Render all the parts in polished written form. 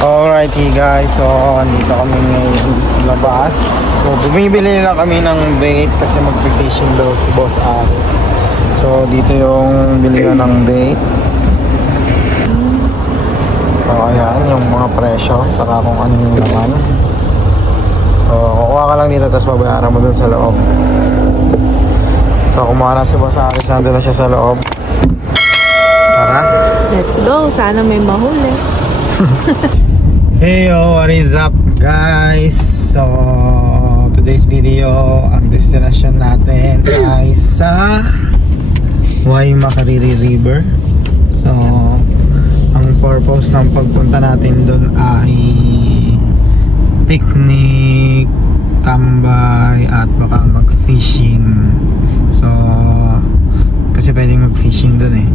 Alrighty guys, so andito kami ngayon sa labas. So bumibili lang kami ng bait kasi mag-fishing daw si Boss Aris. So dito yung bilihan ng bait. So ayan yung mga presyo, saka kung ano yung naman. So kukuha ka lang dito tapos babayaran mo dun sa loob. So kumuha na si Boss Aris, nandun na siya sa loob. Tara, let's go, sana may mahuli. Hey yo, what is up guys? So today's video, ang destination natin ay sa Macariri River. So ang purpose ng pagpunta natin doon ay picnic, tambay at baka mag-fishing. So kasi pwedeng mag-fishing doon eh.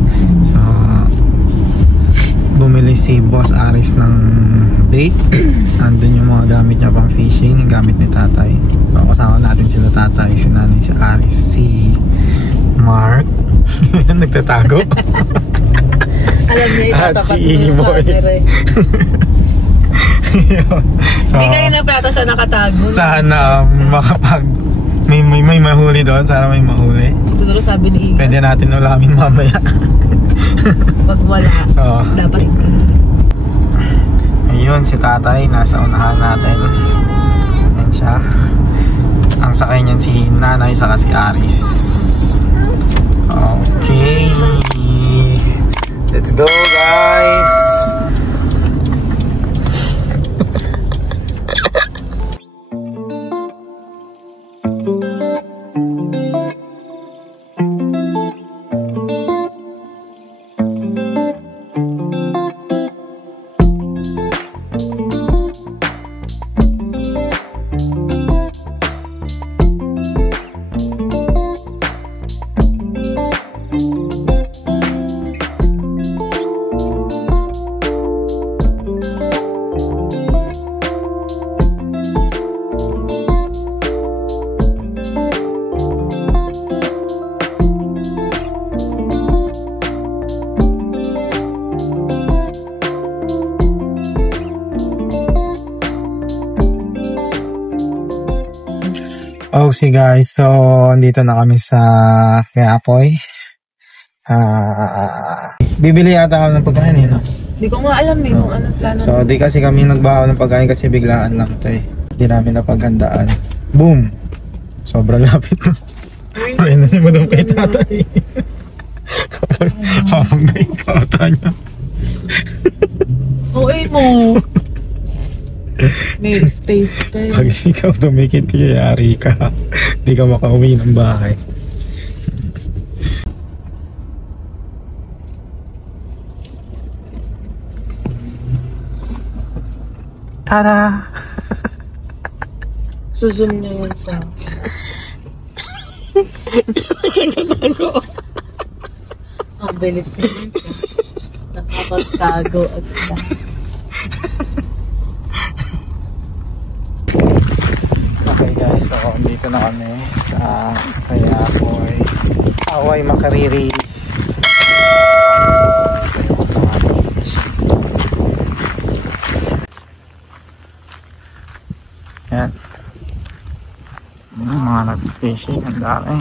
So bumili si Boss Aris ng bait. Andun yung mga gamit niya pang fishing, yung gamit ni tatay. So kasama natin sila tatay, si nanay, si Aris, si Mark nagtatago. Alam niya at itatapat si mo Imoy. So, hindi kayo na pata siya nakatago. Sana makapag may mahuli doon. Sana may mahuli. Siguro sabi ni Iga, pwede natin ulamin mamaya. pag wala, so, dapat ito. Ayun, si tatay nasa unahan natin. Ayan siya. Ang sakay niyan si nanay saka si Aris. Okay, let's go guys. Okay guys, so andito na kami sa Quiapoy. Bibili yata kami ng pagkain eh, no? Hindi ko nga alam eh kung anong plano. So di kasi kami nagbaho ng pagkain kasi biglaan lang to eh. Hindi namin napaghandaan. Boom! Sobrang lapit no? Pwede na mo doon kay tatay. Papanggay ka ata niya. Okay mo. May space pa eh. Pag ikaw tumikit, yari ka. Di ka makauwi ng bahay. Tada! Zoom niya yun sa... Ang bilis na yun sa... Nakapagtago at lahat. Okay guys, so dito na kami sa Quiapoy, Macariri. Yan. Mga nag-fishing, ang dami.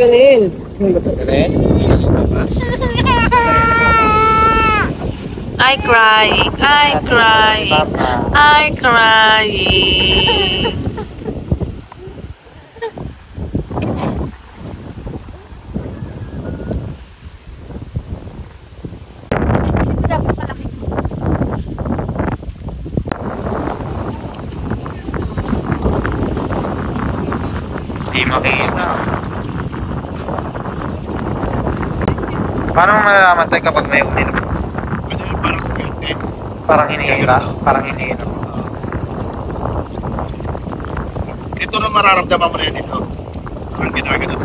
Galing! Galing? I crying, I crying, I crying. Di makita. Paano mo malalaman tayo kapag may unit? Parang hinihila? Parang hinihila. Ito na mararamdaman mo rin dito. Parang ginagano.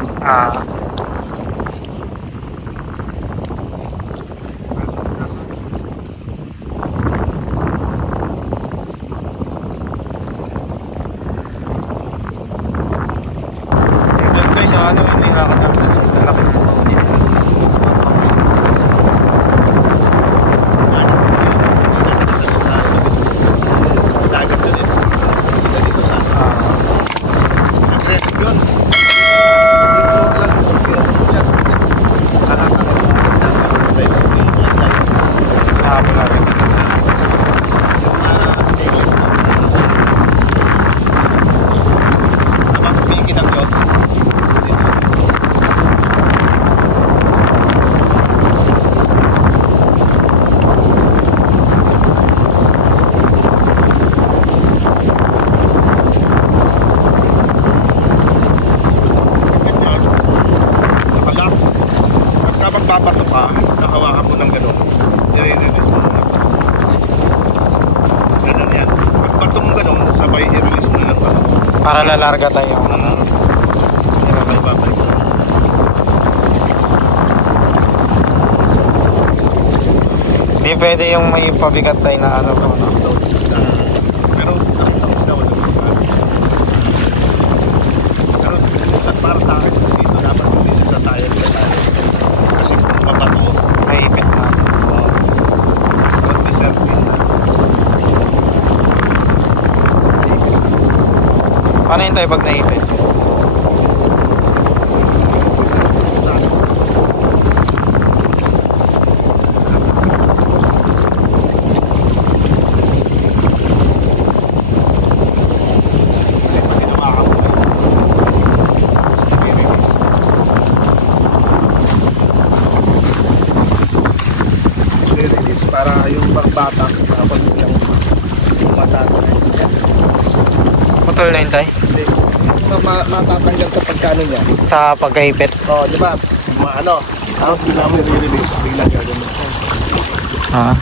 Doon kayo sa ano, nilakad kami na dito. Laki ng mga uni nila. Dagat doon eh. Dito sa aggressive yun. Babato ka, nakawakan mo ng gano'n. I-release mo na. Ganun yan. Pagbato mo gano'n, sabay i-release mo na lang. Para lalarga tayo. Sino may babalik? Hindi pwede yung may pabigat tayo na ano po. Pero para sa akin dito dapat hindi sa science kasi kung mabato May ipit na. don't be certain. Paano yun tayo pag naipit? Para yung bata dapat yung matatanggal. Putol na yun tayo? Hindi. Matatanggal sa pagkano niya. Sa pagkaipit? Oo, di ba? Ano? Tapos bigla mo i-release. Bigla gagawin mo. Ha?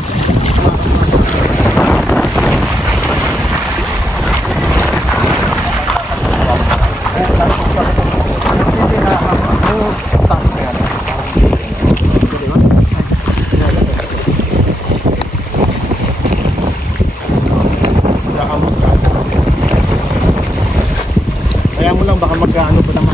Kaya mo lang baka magkaano pa naman.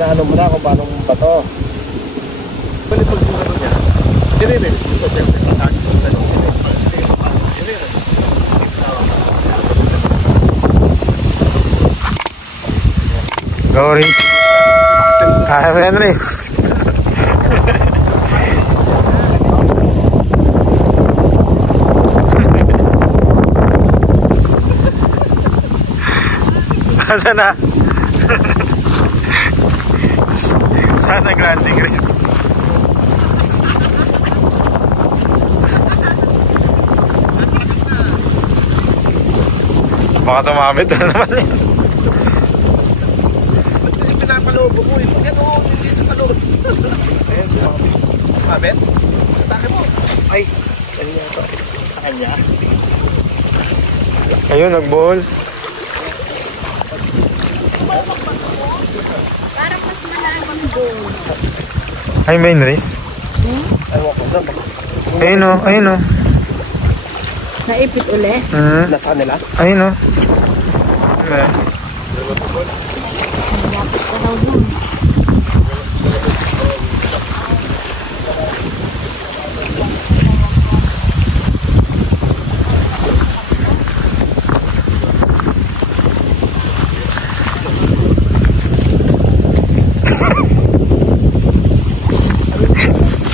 Inaano mo na kung paano bato. Pwede pag yung ano niya, i-release mo sa pagkakataon. Go, Riz. Kaya mo yan, Riz. Saan na? Saan nag-landing, Riz? Baka sumamit na naman eh. Yung pinapaloob ko eh. Yan o, hindi ito paloob. Ayan, sumamit. Sumamit? Atake mo. Ay, kanya ito. Sa kanya. Ayun, nag-ball. Parang mas malaman doon. Ay, main Riz. Ewan ko saan. Ayun o, ayun o. Naipit uli. Nasa kanila? Ayun o. Ayan. Napit ka daw dun.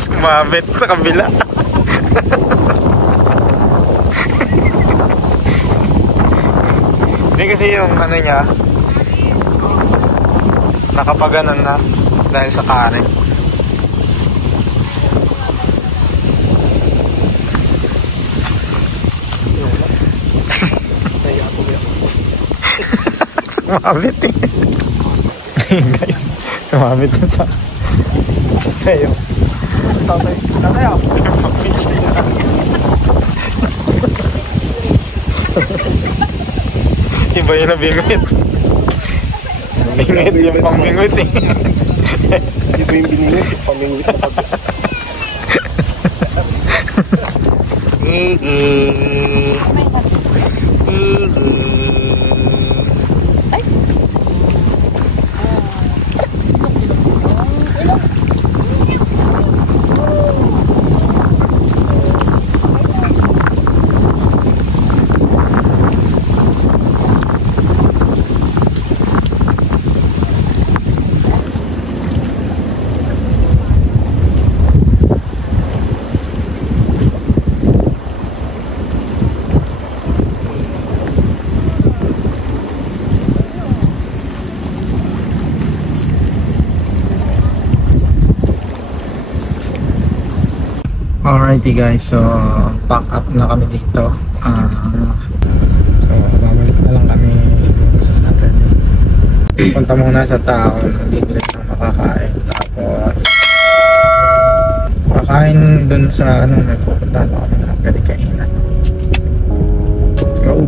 Sumabit sa kabila. Hindi kasi yung ano niya nakapaganon na dahil sa kanin. Sumabit eh. Guys, sumabit na sa sa'yo. Tatay. Tatay ako. Iba yun na bingwit. Bingwit yung pambingwit eh. Iba yung biningwit, yung pamingwit na pag... Tigi. Tigi. Alrighty guys, so pack up na kami dito. So babalik na lang kami siguro sa Saturday. Punta muna sa town, bibili ng makakain. Tapos makakain dun sa ano, may pupuntahan na kami na pwede kainan. Let's go!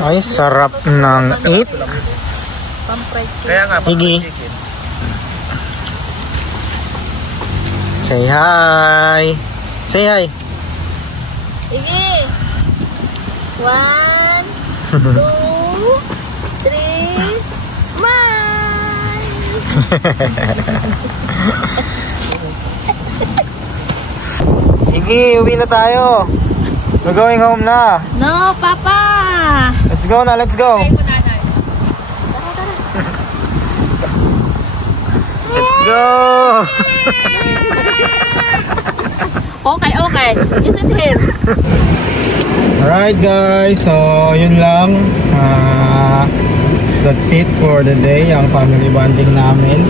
Ay, sarap ng 8. Kaya nga, Higi. Say hi. Say hi. Sige. 1, 2, 3, smile! Higi, uwi na tayo. We're going home na. No, Papa! Let's go na, let's go. Let's go. Okay, okay. Isn't here? Alright guys, so yun lang. That's it for the day, ang family bonding namin.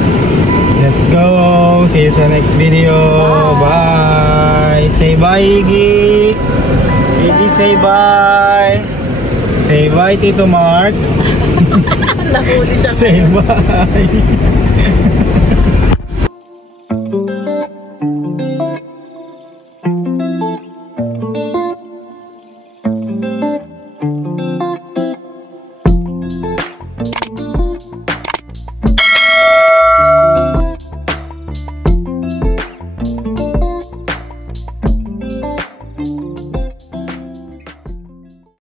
Let's go. See you sa next video. Bye. Say bye, Iggy. Iggy, say bye. Say bye, Tito Mark. Nahuli siya. Say bye.